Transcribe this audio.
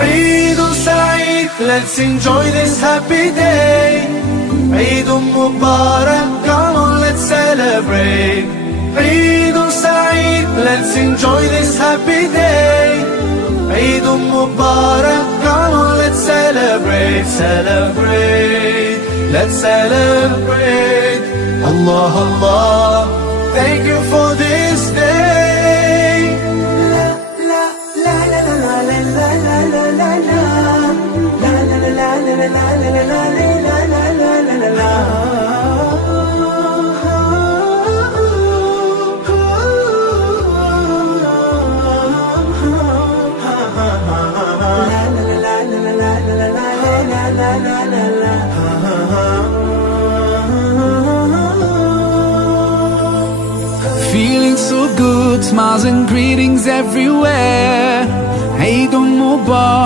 Eid Saeed, let's enjoy this happy day. Eid Mubarak, come on, let's celebrate. Eid Saeed, let's enjoy this happy day. Eid Mubarak, come on, let's celebrate, celebrate, let's celebrate. Allah, Allah, thank you for this day. La la la la la la la la la la la la la la la la la la la. Feeling so good, smiles and greetings everywhere. Eid Mubarak.